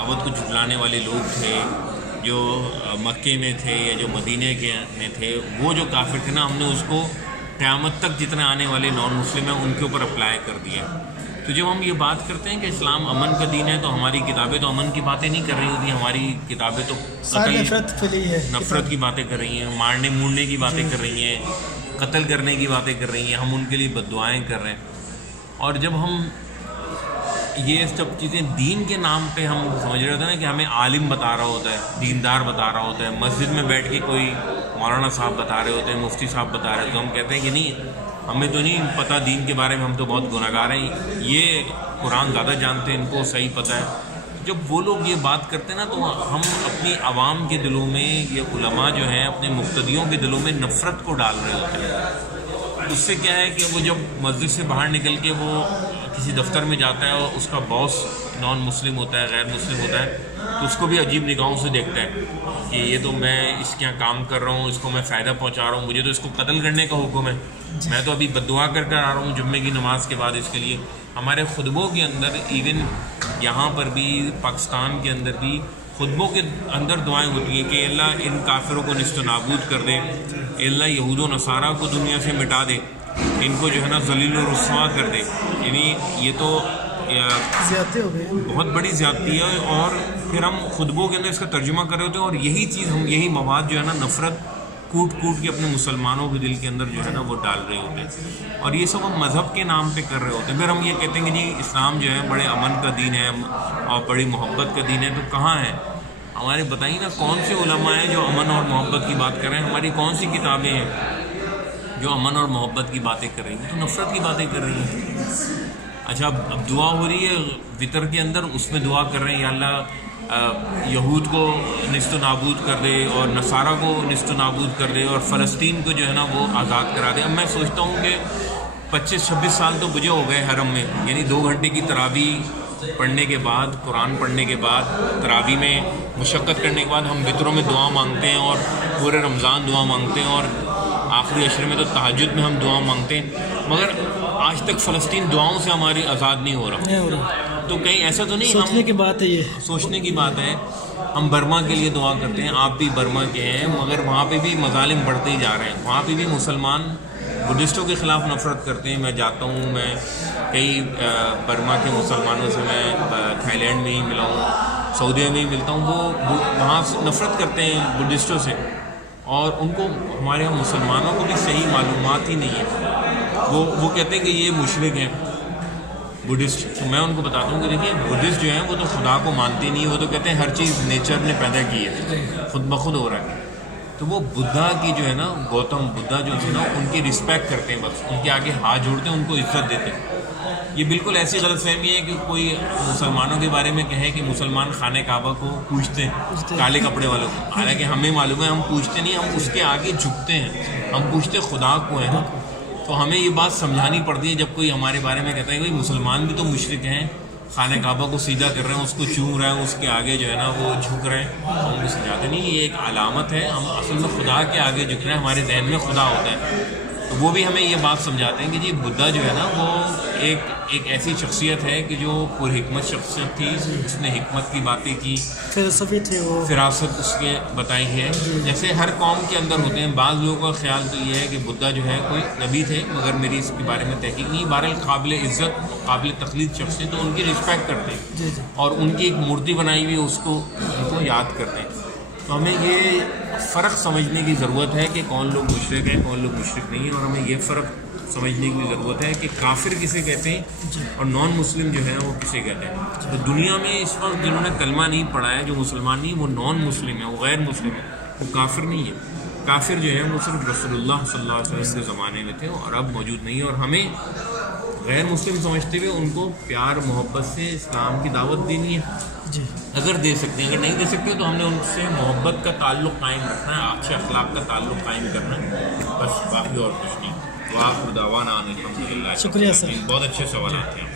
دعوت کو جھٹلانے والے لوگ تھے جو مکے میں تھے یا جو مدینے کے میں تھے، وہ جو کافر تھے نا، ہم نے اس کو قیامت تک جتنے آنے والے نان مسلم ہیں ان کے اوپر اپلائی کر دیا۔ تو جب ہم یہ بات کرتے ہیں کہ اسلام امن کا دین ہے، تو ہماری کتابیں تو امن کی باتیں نہیں کر رہی ہوتی، ہماری کتابیں تو نفرت کی باتیں کر رہی ہیں، مارنے مورنے کی باتیں کر رہی ہیں، قتل کرنے کی باتیں کر رہی ہیں، ہم ان کے لیے بد دعائیں کر رہے ہیں۔ اور جب ہم یہ سب چیزیں دین کے نام پہ ہم سمجھ رہے ہوتے ہیں نا کہ ہمیں عالم بتا رہا ہوتا ہے، دیندار بتا رہا ہوتا ہے، مسجد میں بیٹھ کے کوئی مولانا صاحب بتا رہے ہوتے ہیں، مفتی صاحب بتا رہے ہوتے ہیں، ہم کہتے ہیں کہ نہیں، ہمیں تو نہیں پتہ دین کے بارے میں، ہم تو بہت گناہگار ہیں، یہ قرآن زیادہ جانتے ہیں، ان کو صحیح پتہ ہے۔ جب وہ لوگ یہ بات کرتے ہیں نا، تو ہم اپنی عوام کے دلوں میں، یہ علماء جو ہیں اپنے مقتدیوں کے دلوں میں نفرت کو ڈال رہے ہوتے ہیں۔ اس سے کیا ہے کہ وہ جب مسجد سے باہر نکل کے وہ کسی دفتر میں جاتا ہے اور اس کا باس نان مسلم ہوتا ہے، غیر مسلم ہوتا ہے، تو اس کو بھی عجیب نگاہوں سے دیکھتا ہے کہ یہ تو میں اس کے یہاں کام کر رہا ہوں، اس کو میں فائدہ پہنچا رہا ہوں، مجھے تو اس کو قتل کرنے کا حکم ہے، میں تو ابھی بد دعا کر کر آ رہا ہوں جمعے کی نماز کے بعد اس کے لیے۔ ہمارے خطبوں کے اندر، ایون یہاں پر بھی، پاکستان کے اندر بھی خطبوں کے اندر دعائیں ہوتی ہیں کہ اللہ ان کافروں کو نیست و نابود کر دے، اللہ یہود و نصارہ کو دنیا سے مٹا دے، ان کو جو ہے نا ذلیل و رسوا کر دے۔ یعنی یہ تو زیادتی ہو گئی، بہت بڑی زیادتی ہے، اور پھر ہم خطبوں کے اندر اس کا ترجمہ کر رہے ہوتے ہیں، اور یہی چیز ہم، یہی مواد جو ہے نا، نفرت کوٹ کوٹ کے اپنے مسلمانوں کے دل کے اندر جو ہے نا وہ ڈال رہے ہوتے ہیں، اور یہ سب ہم مذہب کے نام پہ کر رہے ہوتے ہیں۔ پھر ہم یہ کہتے ہیں کہ جی اسلام جو ہے بڑے امن کا دین ہے اور بڑی محبت کا دین ہے، تو کہاں ہے؟ ہمارے بتائیے نا، کون سے علماء ہیں جو امن اور محبت کی بات کر رہے ہیں؟ ہماری کون سی کتابیں ہیں جو امن اور محبت کی باتیں کر رہی ہیں؟ تو نفرت کی باتیں کر رہی ہیں۔ اچھا، اب دعا ہو رہی ہے وطر کے اندر، اس میں دعا کر رہے ہیں یا اللہ یہود کو نیست و نابود کر دے اور نصارہ کو نیست و نابود کر دے اور فلسطین کو جو ہے نا وہ آزاد کرا دے۔ اب میں سوچتا ہوں کہ 25-26 سال تو مجھے ہو گئے حرم میں، یعنی 2 گھنٹے کی تراویح پڑھنے کے بعد، قرآن پڑھنے کے بعد، تراویح میں مشقت کرنے کے بعد ہم وطروں میں دعا مانگتے ہیں، اور پورے رمضان دعا مانگتے ہیں، اور آخری عشرے میں تو تہجد میں ہم دعا مانگتے ہیں، مگر آج تک فلسطین دعاؤں سے ہماری آزاد نہیں ہو رہا۔ تو کہیں ایسا تو نہیں، سوچنے کی بات ہے، یہ سوچنے کی بات ہے۔ ہم برما کے لیے دعا کرتے ہیں، آپ بھی برما کے ہیں، مگر وہاں پہ بھی مظالم بڑھتے ہی جا رہے ہیں، وہاں پہ بھی مسلمان بدھسٹوں کے خلاف نفرت کرتے ہیں۔ میں جاتا ہوں، میں کئی برما کے مسلمانوں سے، میں تھائی لینڈ میں ہی ملا ہوں، سعودیہ میں ہی ملتا ہوں، وہ وہاں نفرت کرتے ہیں بدھسٹوں سے، اور ان کو، ہمارے یہاں مسلمانوں کو بھی صحیح معلومات ہی نہیں ہے۔ وہ کہتے ہیں کہ یہ مشرک ہیں بدھسٹ، تو میں ان کو بتاتا ہوں کہ دیکھیے بدھسٹ جو ہیں وہ تو خدا کو مانتے نہیں، وہ تو کہتے ہیں ہر چیز نیچر نے پیدا کی ہے، خود بخود ہو رہا ہے۔ تو وہ بدھا کی جو ہے نا، گوتم بدھا جو ہے نا، ان کی رسپیکٹ کرتے ہیں، بس ان کے آگے ہاتھ جوڑتے ہیں، ان کو عزت دیتے ہیں۔ یہ بالکل ایسی غلط فہمی ہے کہ کوئی مسلمانوں کے بارے میں کہے کہ مسلمان خانہ کعبہ کو پوجتے ہیں، کالے کپڑے والوں کو، حالانکہ ہمیں معلوم ہے ہم پوجتے نہیں، ہم اس کے آگے جھکتے ہیں، ہم پوجتے خدا کو ہیں نا۔ تو ہمیں یہ بات سمجھانی پڑتی ہے جب کوئی ہمارے بارے میں کہتا ہے کہ مسلمان بھی تو مشرک ہیں، خانہ کعبہ کو سیدھا کر رہے ہیں، اس کو چوم رہے ہیں، اس کے آگے جو ہے نا وہ جھک رہے ہیں، ہم کو سمجھاتے نہیں، یہ ایک علامت ہے، ہم اصل میں خدا کے آگے جھک رہے ہیں، ہمارے ذہن میں خدا ہوتا ہے۔ تو وہ بھی ہمیں یہ بات سمجھاتے ہیں کہ جی بدھا جو ہے نا وہ ایک ایسی شخصیت ہے کہ جو پر حکمت شخصیت تھی، اس نے حکمت کی باتیں کی، فلسفی تھے، وہ فراست اس کے بتائی ہے۔ جیسے ہر قوم کے اندر ہوتے ہیں، بعض لوگوں کا خیال تو یہ ہے کہ بدھا جو ہے کوئی نبی تھے، مگر میری اس کے بارے میں تحقیق نہیں۔ بہرحال قابل عزت، قابل تقلید شخصیت، تو ان کی رسپیکٹ کرتے ہیں، اور ان کی ایک مورتی بنائی ہوئی اس کو یاد کرتے ہیں۔ تو ہمیں یہ فرق سمجھنے کی ضرورت ہے کہ کون لوگ مشرک ہیں، کون لوگ مشرک نہیں ہیں، اور ہمیں یہ فرق سمجھنے کی ضرورت ہے کہ کافر کسے کہتے ہیں اور نان مسلم جو ہے وہ کسے کہتے ہیں۔ تو دنیا میں اس وقت جنہوں نے کلمہ نہیں پڑھا ہے، جو مسلمان نہیں، وہ نان مسلم ہے، وہ غیر مسلم ہے، وہ کافر نہیں ہے۔ کافر جو ہے وہ صرف رسول اللہ صلی اللہ علیہ وسلم کے زمانے میں تھے اور اب موجود نہیں ہے، اور ہمیں غیر مسلم سمجھتے ہوئے ان کو پیار محبت سے اسلام کی دعوت دینی ہے۔ اگر دے سکتے ہیں، اگر نہیں دے سکتے تو ہم نے ان سے محبت کا تعلق قائم رکھنا ہے، اچھے اخلاق کا تعلق قائم کرنا ہے، بس باقی اور کچھ نہیں۔ وآخر دعوانا ان الحمدللہ۔ شکریہ سر، بہت اچھے سوالات ہیں۔